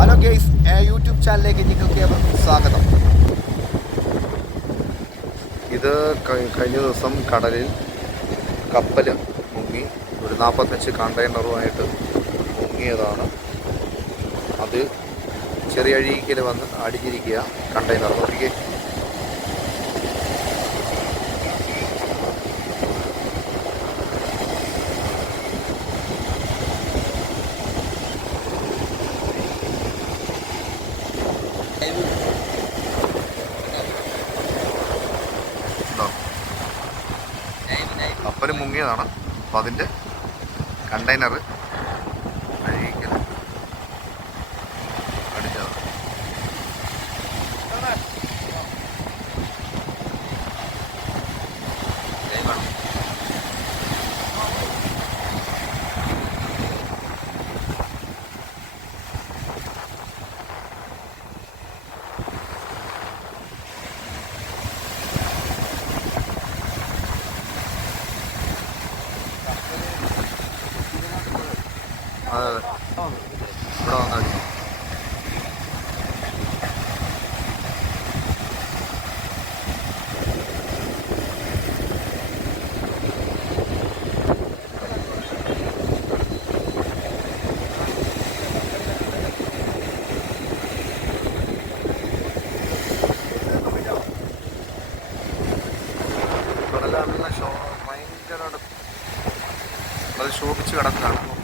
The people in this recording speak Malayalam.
ഹലോ ഗെയ്സ്, യൂട്യൂബ് ചാനലിലേക്ക് നിങ്ങൾക്ക് ഏവർക്കും സ്വാഗതം. ഇത് കഴിഞ്ഞ ദിവസം കടലിൽ കപ്പൽ മുങ്ങി ഒരു 45 കണ്ടെയ്നറുമായിട്ട് മുങ്ങിയതാണ്. അത് ചെറിയ അഴീക്കൽ വന്ന് അടിഞ്ഞിരിക്കുക കണ്ടെയ്നർ. നോക്കിക്കേ, കപ്പൽ മുങ്ങിയതാണ്. അപ്പം അതിൻ്റെ കണ്ടെയ്നർ അഴീക്കൽ അടിഞ്ഞതാണ്. അതെ അതെ, ഇവിടെ വന്നാൽ കടലാണ് ഭയങ്കര അത് ശോഭിച്ച് കിടക്കുകയാണ്.